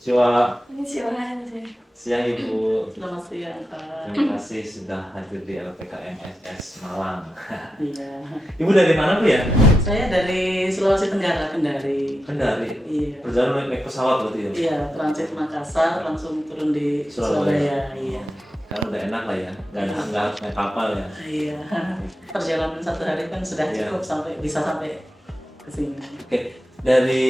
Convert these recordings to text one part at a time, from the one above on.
Konnichiwa. Konnichiwa. Siang Ibu. Selamat siang, Kak. Terima kasih sudah hadir di LPK MSS Malang. Iya. Ibu dari mana Bu ya? Saya dari Sulawesi Tenggara, Kendari. Kendari. Iya. Perjalanan naik pesawat berarti ya? Iya, transit Makassar langsung turun di Surabaya. Iya. Kan udah enak lah ya, nggak harus naik kapal ya. Iya. Perjalanan 1 hari kan sudah Iya. cukup bisa sampai ke sini. Oke, dari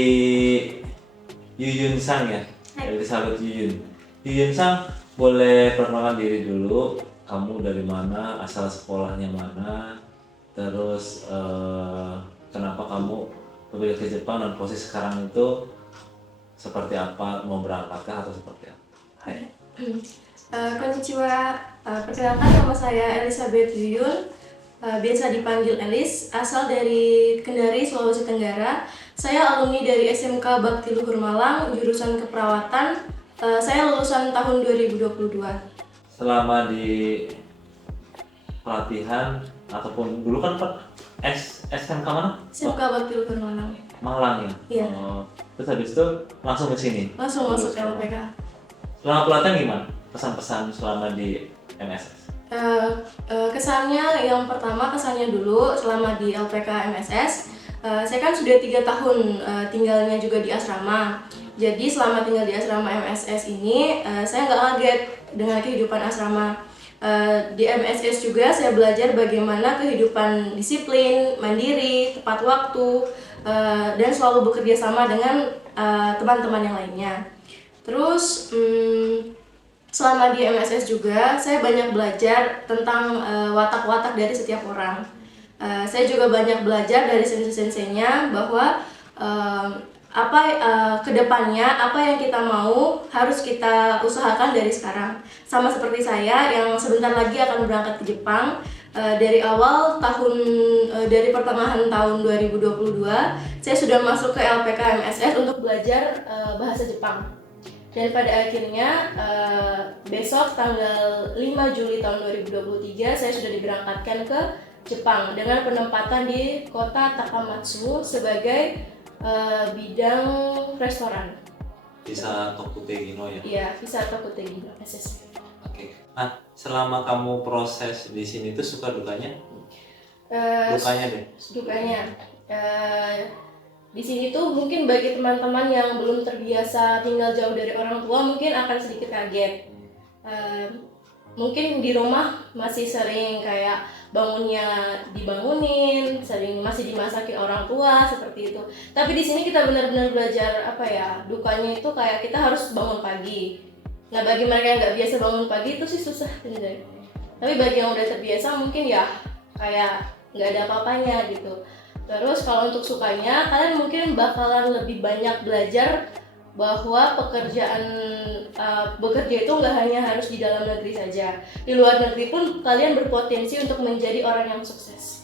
Yuyun Sang ya, dari sahabat Yuyun. Yuyun Sang, boleh perkenalkan diri dulu. Kamu dari mana, asal sekolahnya mana, terus kenapa kamu memilih ke Jepang dan posisi sekarang itu seperti apa, mau berangkatkah atau seperti apa? Hai. Konnichiwa. Perkenalkan, nama saya Elizabeth Yuyun. Biasa dipanggil Elis, asal dari Kendari, Sulawesi Tenggara. Saya alumni dari SMK Bakti Luhur Malang, jurusan keperawatan. Saya lulusan tahun 2022. Selama di pelatihan ataupun dulu kan SMK mana? SMK Bakti Luhur Malang. Malang ya? Iya. Oh, terus habis itu langsung ke sini? Langsung masuk ke LPK. Selama pelatihan gimana? Pesan-pesan selama di MSS? Kesannya yang pertama, kesannya dulu selama di LPK MSS. Saya kan sudah 3 tahun tinggalnya juga di asrama. Jadi selama tinggal di asrama MSS ini, saya nggak kaget dengan kehidupan asrama. Di MSS juga saya belajar bagaimana kehidupan disiplin, mandiri, tepat waktu, dan selalu bekerja sama dengan teman-teman yang lainnya. Terus selama di MSS juga saya banyak belajar tentang watak-watak dari setiap orang. Saya juga banyak belajar dari sensei-senseinya bahwa kedepannya apa yang kita mau harus kita usahakan dari sekarang. Sama seperti saya yang sebentar lagi akan berangkat ke Jepang. Dari awal dari pertengahan tahun 2022 saya sudah masuk ke LPK MSS untuk belajar bahasa Jepang. Dan pada akhirnya besok tanggal 5 Juli tahun 2023 saya sudah diberangkatkan ke Jepang dengan penempatan di kota Takamatsu sebagai bidang restoran. Visa Tokutegino ya? Iya, visa Tokutegino SSB. Oke. Nah, selama kamu proses di sini tuh suka dukanya? Dukanya deh. Dukanya. Di sini tuh mungkin bagi teman-teman yang belum terbiasa tinggal jauh dari orang tua mungkin akan sedikit kaget. Mungkin di rumah masih sering kayak bangunnya dibangunin, masih dimasakin orang tua seperti itu. Tapi di sini kita benar-benar belajar dukanya itu kayak kita harus bangun pagi. Nah, bagi mereka yang nggak biasa bangun pagi itu sih susah sebenarnya. Tapi bagi yang udah terbiasa mungkin ya kayak nggak ada apa-apanya gitu. Terus kalau untuk sukanya, kalian mungkin bakalan lebih banyak belajar bahwa bekerja itu nggak hanya harus di dalam negeri saja. Di luar negeri pun kalian berpotensi untuk menjadi orang yang sukses.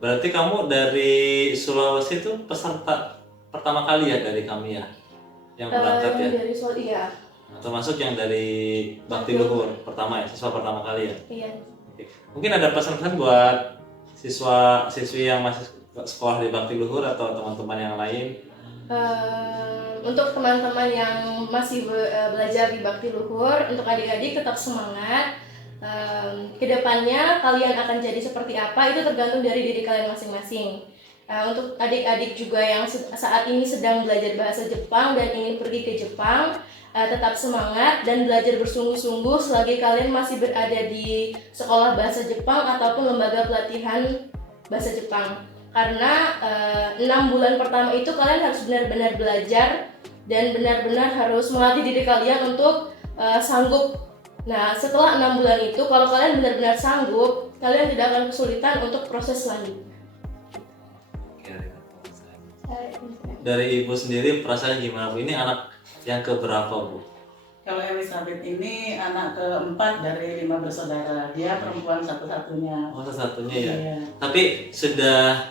Berarti kamu dari Sulawesi itu peserta pertama kali ya dari kami ya? Yang berangkat ya? Dari iya. Termasuk yang dari Bakti Luhur pertama ya, siswa pertama kali ya? Iya. Oke. Mungkin ada pesan-pesan buat siswa-siswi yang masih sekolah di Bakti Luhur atau teman-teman yang lain? Untuk teman-teman yang masih belajar di Bakti Luhur, untuk adik-adik tetap semangat. Kedepannya kalian akan jadi seperti apa itu tergantung dari diri kalian masing-masing. Untuk adik-adik juga yang saat ini sedang belajar bahasa Jepang dan ingin pergi ke Jepang, tetap semangat dan belajar bersungguh-sungguh selagi kalian masih berada di sekolah bahasa Jepang ataupun lembaga pelatihan bahasa Jepang. Karena 6 bulan pertama itu kalian harus benar-benar belajar dan benar-benar harus melatih diri kalian untuk sanggup. Nah, setelah 6 bulan itu kalau kalian benar-benar sanggup, kalian tidak akan kesulitan untuk proses selanjutnya. Dari Ibu sendiri perasaan gimana Bu? Ini anak yang keberapa Bu? Kalau Elizabeth ini anak keempat dari 5 bersaudara. Dia perempuan satu-satunya. Oh, satu-satunya ya? Iya. Tapi sudah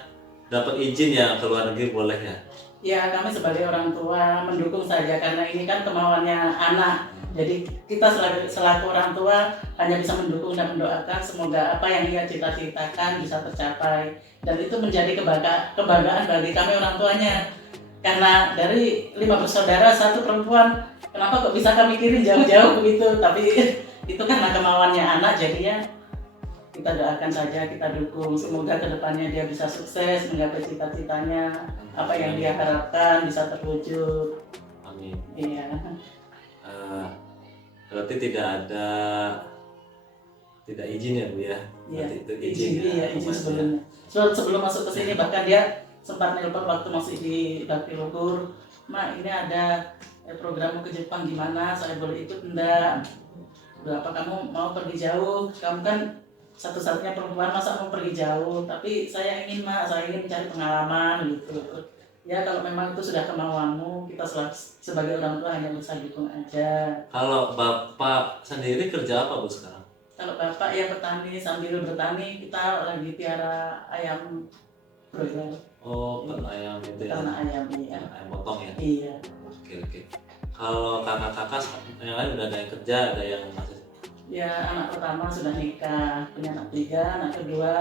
dapat izin ya ke luar negeri boleh ya? Ya, kami sebagai orang tua mendukung saja karena ini kan kemauannya anak. Jadi kita selaku orang tua hanya bisa mendukung dan mendoakan semoga apa yang ia cita-citakan bisa tercapai. Dan itu menjadi kebanggaan bagi kami orang tuanya. karena dari 5 bersaudara 1 perempuan, kenapa kok bisa kami kirim jauh-jauh begitu? Tapi itu karena kemauannya anak, jadinya kita doakan saja, kita dukung. Semoga kedepannya dia bisa sukses, menggapai cita-citanya, apa yang dia harapkan bisa terwujud. Amin. Iya. Berarti tidak izin ya Bu ya? Iya. Berarti itu Izin, ya, iya, izin sebelumnya. Sebelum masuk ke sini bahkan dia sempat nelpon waktu masih di Bakti Luhur, "Ma, ini ada programmu ke Jepang, gimana? Saya boleh ikut enggak? Berapa kamu mau pergi jauh? Kamu kan satu-satunya perempuan, masa mau pergi jauh? Tapi saya ingin, Ma, saya ingin mencari pengalaman gitu." Ya kalau memang itu sudah kemauanmu, kita sebagai orang tua hanya bisa dukung aja. Kalau Bapak sendiri kerja apa Bu sekarang? Kalau bapak ya petani, sambil bertani kita lagi piara ayam broiler. Oh, ayam itu ya? Karena ayam, iya. Ayam potong ya? Iya. Oke. Kalau kakak-kakak yang lain udah ada yang kerja, ada yang masih. Ya anak pertama sudah nikah, punya anak 3, anak kedua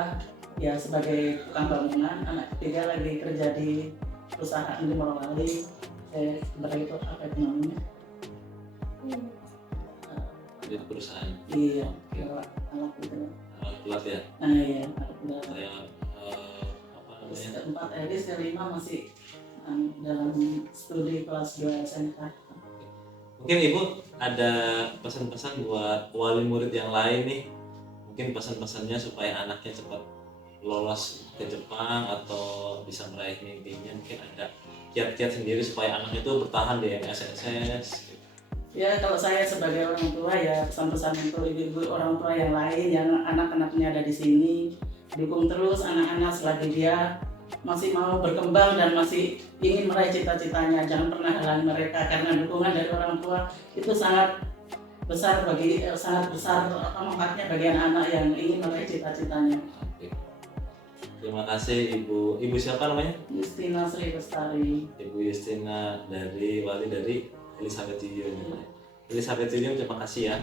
ya sebagai tukang bangunan, anak ketiga lagi kerja di perusahaan di Morowali. Sebenarnya itu apa itu namanya? Di perusahaan. Iya, Oke. alat itu. Kuat ya? Nah iya, alat Saya apa namanya? istri 4 istri 5 masih dalam studi kelas 2 SMK. Mungkin Ibu ada pesan-pesan buat wali murid yang lain nih. Mungkin pesan-pesannya supaya anaknya cepat lolos ke Jepang atau bisa meraih mimpinya. Mungkin ada kiat-kiat sendiri supaya anaknya itu bertahan di MSSS. Ya kalau saya sebagai orang tua ya pesan-pesan untuk ibu-ibu orang tua yang lain yang anak-anaknya ada di sini, dukung terus anak-anak selagi dia masih mau berkembang dan masih ingin meraih cita-citanya. Jangan pernah halangi mereka, karena dukungan dari orang tua itu sangat besar manfaatnya bagi anak-anak yang ingin meraih cita-citanya. Oke. Terima kasih Ibu siapa namanya? Justina Sri Bestari. Ibu Justina dari wali dari Elizabeth Yuyun. Elizabeth Yuyun, terima kasih ya.